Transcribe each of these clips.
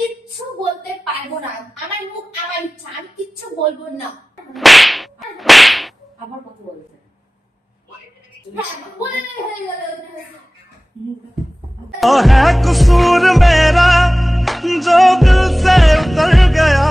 কিচ্ছু বলতে পারবো না, আমার মুখ আমার ইচ্ছা, আমি কিচ্ছু বলবো না। আবার কথা বলতে হ্যাঁ, বলে হয়ে গেল। तो है कसूर मेरा जो दिल से उतर गया।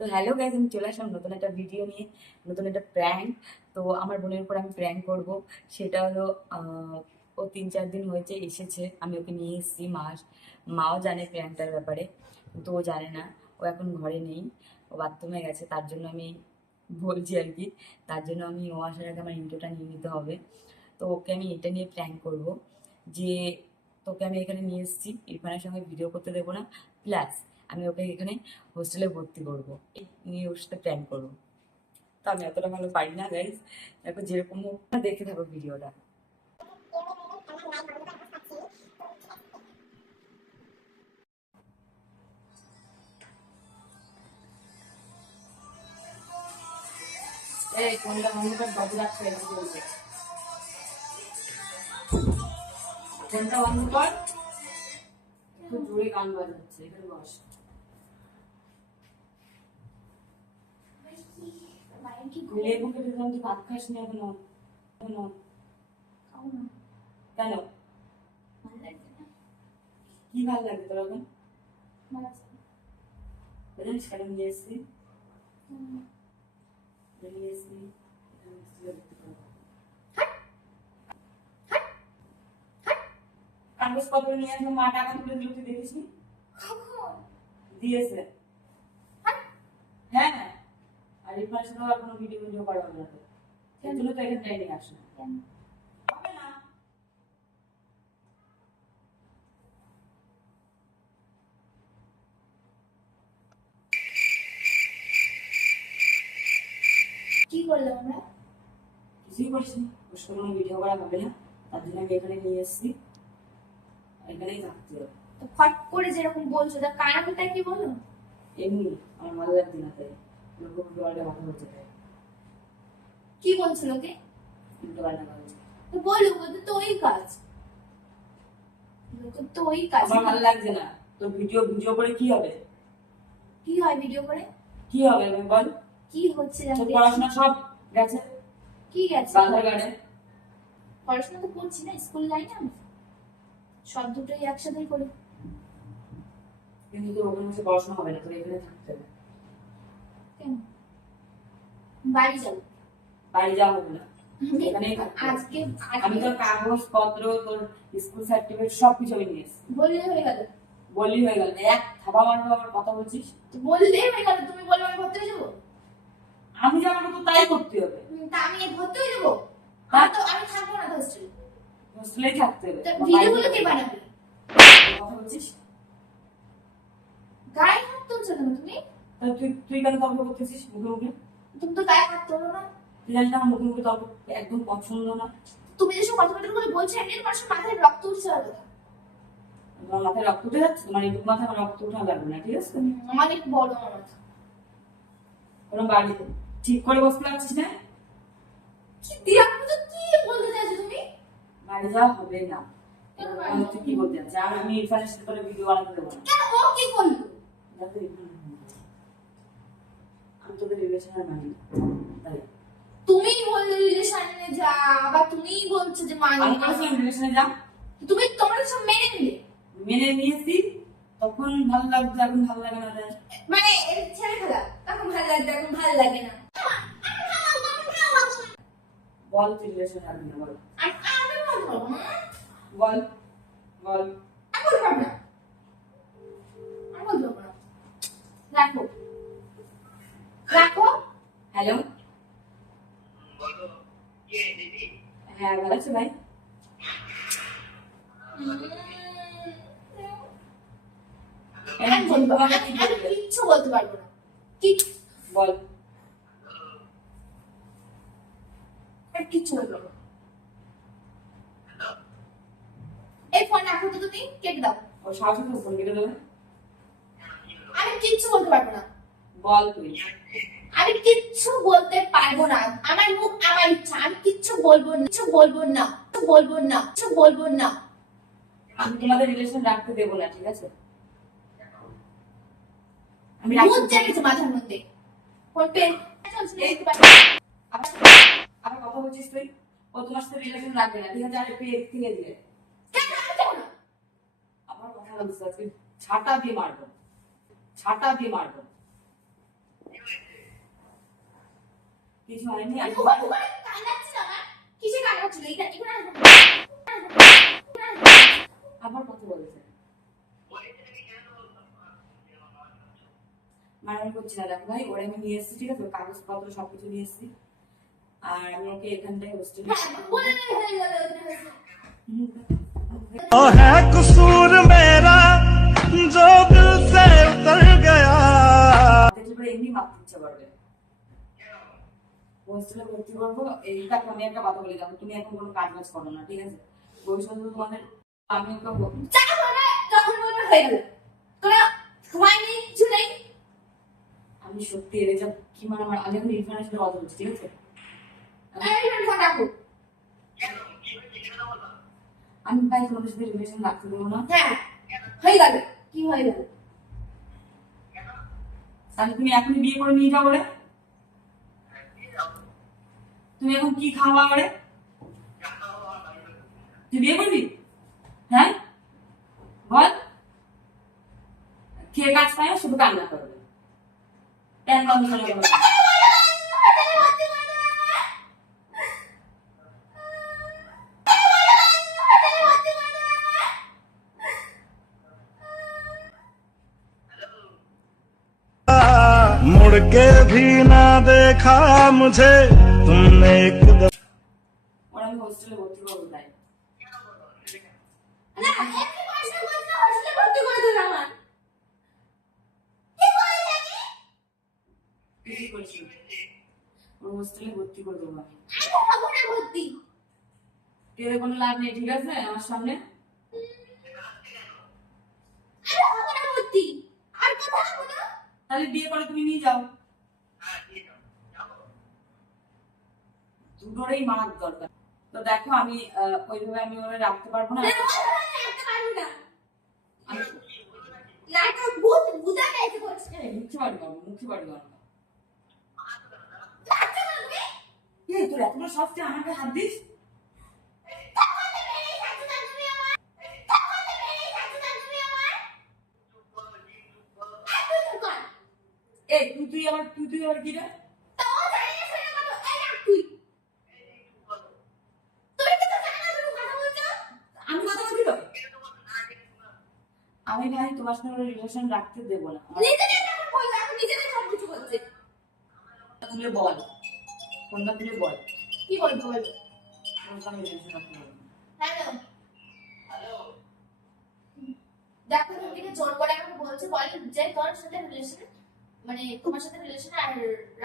তো হ্যালো গাইজ, আমি চলে আসলাম নতুন একটা ভিডিও নিয়ে, নতুন একটা প্র্যাঙ্ক। তো আমার বোনের উপর আমি প্র্যাঙ্ক করব। সেটা হলো ও 3-4 দিন হয়েছে এসেছে, আমি ওকে নিয়ে এসেছি। মাও জানে প্র্যাঙ্কটার ব্যাপারে, কিন্তু ও জানে না। ও এখন ঘরে নেই, ও বাথরুমে গেছে। তার জন্য আমি বলছি আর কি, তার জন্য আমি ও আসার আগে আমার ইন্ট্রোটা নিয়ে নিতে হবে। তো ওকে আমি এটা নিয়ে প্র্যাঙ্ক করব যে তোকে আমি এখানে নিয়ে এসেছি, ইরফানের সঙ্গে ভিডিও করতে দেবো না, প্লাস আমি ওকে এখানে হোস্টেলে ভর্তি করবো, নিয়ে ওর সাথে প্ল্যান করবো। তো আমি এতটা ভালো পারি না গাইজ, দেখো যেরকম হোক না, দেখে থাকো ভিডিওটা। এই কোনটা মনে বাজে রাখছে, কোনটা বন্ধ কর, খুব জোরে গান বাজাচ্ছে, এখানে বস। লেবু কেটে দিলাম, তুই ভাত খাস নি এখনো? কেন? কি ভালো লাগে তোর এখন? জানিস কেন নিয়ে এসছি? কাগজপত্র নিয়ে আসবো, মা টাকা তুলে দিল, তুই দেখিস নি? দিয়েছে। হ্যাঁ, আর ইরফানের সাথে আর কোনো ভিডিও করা হবে না, তো এর জন্য তো এখানে ট্রেনিং আসে না। হবে না। কি করলাম আমরা? কিছুই করিস নি, ওর সাথে কোনো ভিডিও করা হবে না, তার জন্য আমি এখানে নিয়ে এসেছি, এখানেই থাকতে হবে। তো ফট করে যেরকম বলছো, তা কারণটা কি বলো? এমনি আমার ভালো লাগছে না, তাই লোক উল্টো পাল্টা কথা বলছে, তাই কি বলছিল ওকে? উল্টো পাল্টা কথা বলছে। তো বলো, বলতে তো ওই কাজ, লোকের তো ওই কাজ। আমার ভালো লাগছে না, তো ভিডিও করে কি হবে? কি হয় ভিডিও করে? কি হবে আমি বল? কি হচ্ছে তোর জানতে? পড়াশোনা সব গেছে কি গেছে? বাধার গাড়ে। পড়াশোনা তো করছি না, স্কুল যাই না আমি, সব দুটোই একসাথেই করি। কিন্তু তোর ওখানে বসে পড়াশোনা হবে না, তোর এখানে থাকতে হবে। কেন? বাড়ি যাবো। বাড়ি যাওয়া হবে না, এখানেই থাকতে হবে। আজকে আমি তোর কাগজপত্র, তোর স্কুল সার্টিফিকেট সবকিছু আমি নিয়ে এসেছি। বললে হয়ে গেল। বললি হয়ে গেল, এক থাবা মারবো আমার কথা বলছিস? তো বললে হয়ে গেল, তুমি বলবে আমি ভর্তি হয়ে যাবো? আমি যেমন তো তাই করতে হবে। তা আমি ভর্তি হয়ে যাবো? আমি থাকবো না হোস্টেলে। হোস্টেলেই থাকতে হবে। ভিডিওগুলো কে বানাবে? কথা বলছিস? গায়ে হাত তুলছো না তুমি? তাহলে তুই কেন তর্ক করতেছিস মুখে মুখে? তুমি তো গায়ে হাত তোলো না। তুই জানিস না আমার মুখে মুখে তর্ক একদম পছন্দ না। তুমি যেসব কথাবার্তাগুলো বলছো, এমনি মানুষের মাথায় রক্ত উঠছে হবে না। তোমার মাথায় রক্ত উঠে যাচ্ছে, তোমার এইটুকু মাথায় আমার রক্ত উঠানো লাগবে না, ঠিক আছে? অনেক বড় আমার মাথা। কোনো বাড়িতে ঠিক করে বসতে পারছিস না? কি দিয়া তো কি বলতে চাইছো তুমি? বাড়ি যাওয়া হবে না। কেন বাড়ি আমি তুই কি বলতে চাচ্ছিস? আর আমি ইরফানের সাথে করে ভিডিও বানাতে দেবো না। কেন, ও কি করলো? যাতে ইরফান আমি তোদের রিলেশনের মানি না, তাই তুমি বললে রিলেশনে যা, আবার তুমিই বলছো যে মানি আমি না। বলছিলাম রিলেশনে যা, তুমি তোমার সব মেনে নিলে, মেনে নিয়েছি। তখন ভালো লাগতো, এখন ভালো লাগে না, তাই মানে ছেড়ে ফেলা। তখন ভালো লাগবে, এখন ভালো লাগে না। বল তুই রিলেশনে রাখবি না, বল আমি বলবো বল বল। আমি বলবো না, আমি বলবো না। রাখো রাখো। হ্যালো, হ্যাঁ ভালো আছে ভাই? আমি বলবো, আমি কিচ্ছু বলতে পারবো না। কি বল। আমি কিচ্ছু বলবো না। এই ফোন রাখো তো, তুমি কেটে দাও। ও সাহস আছে ফোন কেটে দেবে? আমি কিচ্ছু বলতে পারবো না। বল তুই। আমি কিচ্ছু বলতে পারবো না, আমার মুখ আমার ইচ্ছা, আমি কিচ্ছু বলবো না, কিছু বলবো না, কিছু বলবো না, কিছু বলবো না। আমি তোমাদের রিলেশন রাখতে দেবো না, ঠিক আছে? আমি ভূত চেপেছে মাথার মধ্যে। কোন পেন চলছে দেখতে পাচ্ছি। আবার আবার কথা বলছিস তুই, ও তোমার সাথে রিলেশন রাখবে না, ঠিক আছে? আর একটু এদিক থেকে দিয়ে কেন আমি যাবো না? আমার কথা বলছিস, আজকে ছাটা দিয়ে মারবো, ছাটা দিয়ে মারবো। কিছু হয়নি, আমি ওখানে ওখানে কান্নাচ্ছিল না? কিসে কান্নাচ্ছিল? এটা এখানে আসবে। আবার কথা বলেছে। মারামারি করছি না, দেখো ভাই, ওরা আমি নিয়ে এসেছি, ঠিক আছে? কাগজপত্র সবকিছু নিয়ে এসেছি, আর আমি ওকে এখানটায় হোস্টেলে হ্যাঁ, বলে নে হয়ে গেল, ওখানে হয়েছে। तो है कसूर मेरा जो दिल से उतर गया। দেখলে পরে এমনি মারতে ইচ্ছা করবে। হোস্টেলে ভর্তি করবো, এইটা আমি একটা কথা বলি, দেখো তুমি এখন কোনো কাজ বাজ করো না, ঠিক আছে? ভবিষ্যতে তোমাদের আমি ওকে যাবো না, যখন বলবে হয়ে গেল। তোরা সময় নেই, কিছু নেই। আমি সত্যি এর যা কি মানে আমার আমি এখন ইরফানের সাথে কথা বলছি, ঠিক আছে? এই ফোন রাখো। আমি ভাই তোমাদের সাথে রিলেশন রাখতে দেবো না। হ্যাঁ, হয়ে গেল। কি হয়ে গেল? তাহলে তুমি এখনই বিয়ে করে নিয়ে যাও ওরে। তুমি এখন কি খাওয়া ওরে? তুই বিয়ে করবি? হ্যাঁ বল। খেয়ে কাজ পায় না, শুধু কান্না করবে। কেন বন্ধ করে দেবো? मुड़ के भी ना देखा मुझे तुमने एक दफा। ওরা আমি হোস্টেলে ভর্তি করবো তাই। না, এমনি পয়সা বলছে হোস্টেলে ভর্তি করে দিল আমার। কি করে জানি? কি করছি? ওর হোস্টেলে ভর্তি করে দেবো আমি। আমি হবো না ভর্তি। এর কোনো লাভ নেই, ঠিক আছে? আমার সামনে আমি হবো না ভর্তি। আর কথা হবো না। তাহলে বিয়ে করে তুমি নিয়ে যাও। দুটোরেই মারার দরকার। তো দেখো আমি ওইভাবে আমি ওরা রাখতে পারবো না। না, রাখতে পারবো না। আমি না, একটা ভূত বুঝা গেছে করছে। মুখে বাড়ি করবো, মুখে বাড়ি করবো। রাখতে পারবে? তোর এত বড় সাহস, তুই আমাকে হাত দিস? তখন দেবে এই হাতে থাকবে আমার। তখন দেবে এই হাতে থাকবে আমার। তুই তো কর। এই তুই আবার কি রে? তো ও জানে না সেটা কত। এই রাখ তুই। তুমি তো জানো না তুমি কথা বলছো। আমি কথা বলছি তো? আমি ভাই তোমার সাথে রিলেশন রাখতে দেবো না। নিজেদের এখন বলবে, এখন নিজেদের সব কিছু বলছে। তুলে বল, ফোনটা তুলে বল। কি বলবো বলো? তোমার সাথে রিলেশন রাখতে দেবো না। হ্যালো। দেখো তুমি জোর করে আমাকে বলছে, বলে যে তোর সাথে রিলেশন, মানে তোমার সাথে রিলেশন আর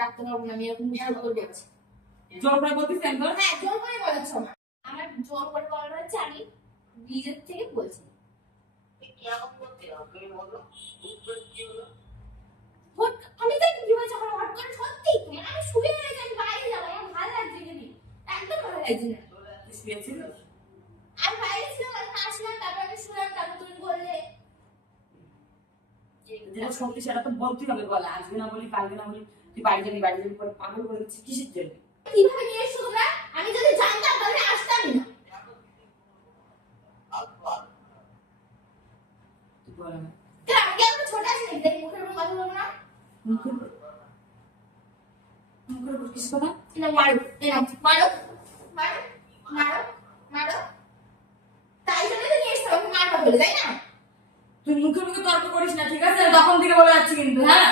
রাখতে পারবো না, আমি এরকম জোর করে বলছি। জোর করে বলতিস কেন তোর? হ্যাঁ, জোর করে বলেছো আমার। আমার জোর করে বলা হচ্ছে, আমি নিজের থেকে বলছি। হুট আমি তো কি হয়েছে আমার হট করে সত্যি আমি শুয়ে গেছি, আমি বাইরে যাবো, আমার ভালো লাগছে না, একদম ভালো লাগছে না। তুই শুয়েছিস? আমি বাইরে ছিলাম, আমি আসলাম, তারপর আমি শুনলাম, তারপর তুমি বললে। যেটা সত্যি সেটা তো বলতেই হবে, বল। আজকে না বলি, কালকে না বলি, তুই বাড়ি যাবি করে পাগল করে দিচ্ছিস কিসের জন্য? কিভাবে নিয়ে এসছো তোমরা? আমি যদি জানতাম তাহলে আসতামই না। তুই বল আমায়। কেন আমাকে এত ছোট আছে নাকি? দেখি মুখের উপর কথা বলবো না। মুখের উপর কিছু কথা? না, মারো, মারো, মারো, মারো, মারো। তাই জন্য তো নিয়ে এসছো আমাকে মারবা বলে, তাই না? তুই মুখে মুখে তর্ক করিস না, ঠিক আছে? তখন থেকে বলে যাচ্ছি কিন্তু, হ্যাঁ?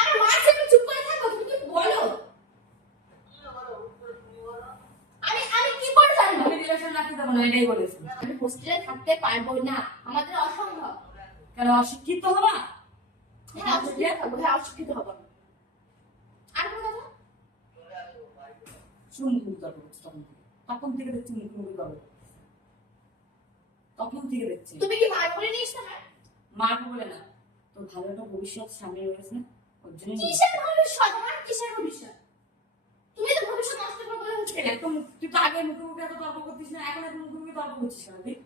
আমার মারছে, তুমি চুপ করে থাকো, তুমি কি বলো? আমি কি করে জানবো? আমি রিলেশন রাখতে দেবো না, এটাই বলেছি। আমি হোস্টেলে থাকতে পারবো না, আমাদের অসম্ভব। কেন অশিক্ষিত হবা? হ্যাঁ, অশিক্ষিত হবো, হ্যাঁ অশিক্ষিত হবো। আর কোনো কথা? শুধু মুখে তর্ক করছিস তখন থেকে দেখছি মুখে মুখে তর্ক করছিস। তখন থেকে দেখছি তুমি কি মার বলে নিস না? মারবো বলে না, তোর ভালো একটা ভবিষ্যৎ সামনে রয়েছে, ওর জন্য কিসের ভবিষ্যৎ? আমার কিসের ভবিষ্যৎ? তুমি তো ভবিষ্যৎ নষ্ট করে বলে হচ্ছে। তুই তো আগে মুখে মুখে এত তর্ক করতিস না, এখন এত মুখে মুখে তর্ক করছিস কেন তুই?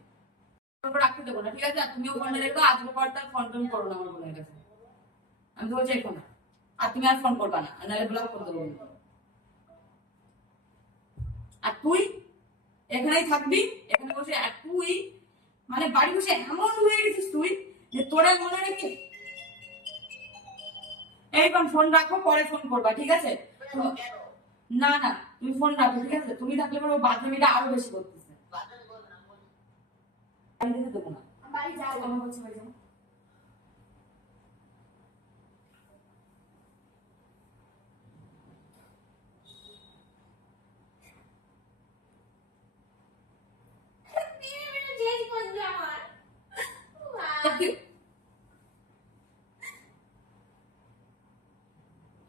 ফোন রাখতে দেবো না, ঠিক আছে? আর তুমিও ফোনটা রেখো, আজকে পর তার ফোন টোন করো না আমার বোনের কাছে। আমি তো বলছি এখন না, আর তুমি আর ফোন করবা না, আর নাহলে ব্লক করে দেবো। আর তুই এখানেই থাকবি, এখানে বসে। আর তুই মানে বাড়ি বসে এমন হয়ে গেছিস তুই যে তোরা মনে রেখে এইবার ফোন রাখো, পরে ফোন করবা, ঠিক আছে? না না, তুমি ফোন রাখো, ঠিক আছে? তুমি থাকলে পরে ও বাথরুমিটা আরো বেশি করতেছে। আমি যেতে দেবো না। বাড়ি যাও। আমার বলছে বাড়ি যাবো। চেঞ্জ করবে আমার।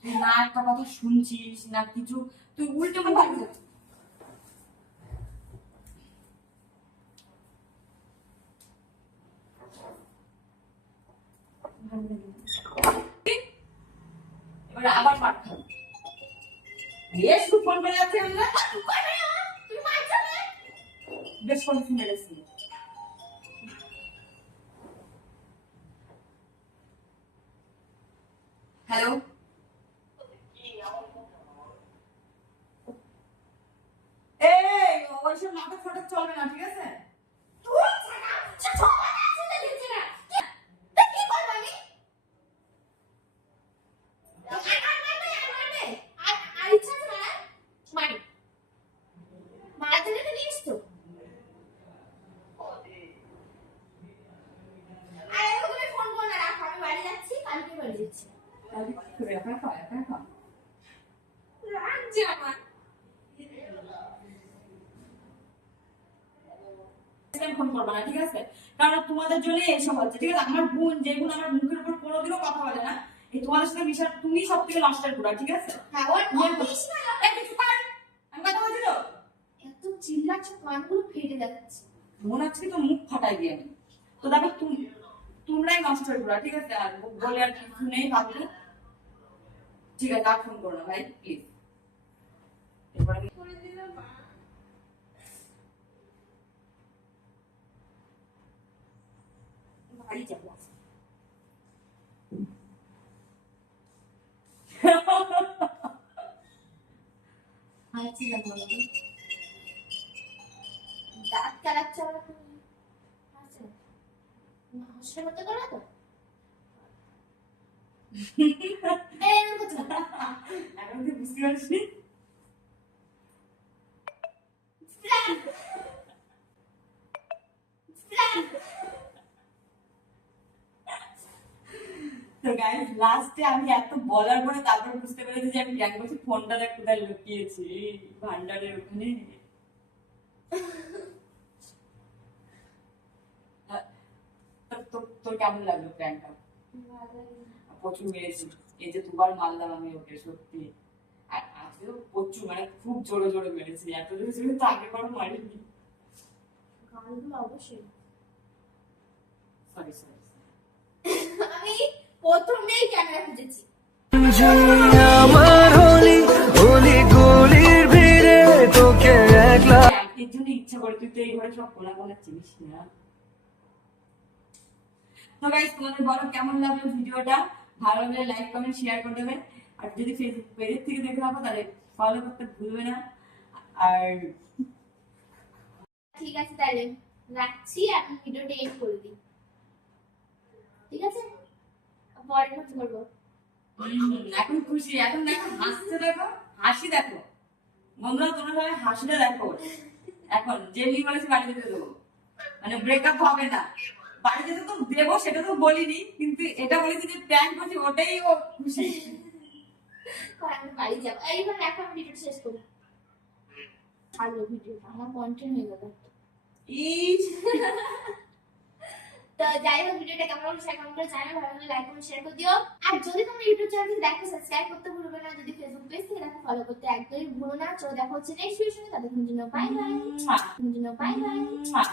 তুই না একটা কথা শুনছিস না কিছু, তুই উল্টে মনে বাড়ি যাচ্ছিস। এবার আবার মার খাবি। বেশ খুব ফোন করে যাচ্ছে আমরা, তুমি মার যাবে। বেশ ফোন শুনে গেছি। হ্যালো, এই ওইসব নাটক ফাটক চলবে না, ঠিক আছে? তুই ছাড়া ছোট আছে দিচ্ছে না। তা কি করব আমি? আর ইচ্ছা আছে না মারি। মারার জন্য তো নিস তো। আর তুমি ফোন করে না রাখো, আমি বাড়ি যাচ্ছি, কালকে বাড়ি যাচ্ছি। তাহলে কি করে? একা একা একা একা? রাগ যে আমার। ফোন করবে না, ঠিক আছে? কারণ তোমাদের জন্য এইসব হচ্ছে, ঠিক আছে? আমার বোন, যে বোন আমার মুখের উপর কোনোদিনও কথা বলে না, এই তোমাদের সাথে মিশা তুমি সব থেকে নষ্টের গুড়া, ঠিক আছে? হ্যাঁ ওর বলিস না। এই কিছু কর, আমি কথা বলছি তো। এত চিল্লাচ্ছ কানগুলো ফেটে যাচ্ছে। মন আজকে তো মুখ ফাটাই দিয়ে আমি তো দেখো, তোমরাই নষ্টের গুড়া, ঠিক আছে? আর বলে আর কিছু নেই ভাবলে, ঠিক আছে? আর ফোন করো না ভাই, প্লিজ। এরপরে করে দিলাম বাড়ি যাবো। আচ্ছা যাবো দাঁত চালাচ্ছে আমার আচ্ছা না হাসির মতো করে তো এরকম করছে না। এখন তুই বুঝতে পারছিস? তো গাইস, লাস্টে আমি এত বলার পরে তারপর বুঝতে পেরেছি যে আমি প্ল্যান করছি ফোনটা দেখ কোথায় লুকিয়েছি, ভান্ডারের ওখানে। তোর কেমন লাগলো প্ল্যানটা? প্রচুর মেরেছি, এই যে দুবার মারলাম আমি ওকে, সত্যি। আর আজকেও প্রচুর, মানে খুব জোরে জোরে মেরেছি, এত জোরে জোরে তো আগে বারও মারিনি। গানগুলো অবশ্যই সরি সরি। আমি প্রথমেই ক্যামেরা খুঁজেছি। আমার হলি হলি গলির ভিড়ে তোকে একলা একদিন জন্য ইচ্ছা করে, তুই তো এই ঘরে সব কোনা কোনা চিনিস না। তো গাইস, তোমাদের বলো কেমন লাগলো ভিডিওটা? ভালো লাগলে লাইক কমেন্ট শেয়ার করে দেবে। আর যদি ফেসবুক পেজের থেকে দেখে থাকো তাহলে ফলো করতে ভুলবে না। আর ঠিক আছে তাহলে রাখছি, এখন ভিডিওটা এন্ড করে দিই, ঠিক আছে? পরে ফোন করবো। এখন খুশি, এখন দেখো হাসছে, দেখো হাসি, দেখো বন্ধুরা তোমরা সবাই হাসিটা দেখো। এখন যেমনি বলেছি বাড়ি যেতে দেবো, মানে ব্রেকআপ হবে না। বাড়ি যেতে তো দেবো, সেটা তো বলিনি, কিন্তু এটা বলেছি যে প্ল্যান করছি, ওটাই ও খুশি। আমি বাড়ি যাবো। এইবার এখন ভিডিও শেষ করি। ভালো ভিডিও আমার কন্টেন্ট হয়ে গেল। ইস, তো যাই হোক, ভিডিওটা কেমন হলো সেটা কমেন্ট করে জানাও, ভালো লাগলে লাইক কমেন্ট শেয়ার করে দিও। আর যদি তোমরা ইউটিউব চ্যানেল থেকে দেখো সাবস্ক্রাইব করতে ভুলবে না, যদি ফেসবুক পেজ থেকে দেখো ফলো করতে একদমই ভুলো না। চলো দেখা হচ্ছে নেক্সট ভিডিওতে, তাদের জন্য বাই বাই। মুয়া, বাই বাই। মুয়া।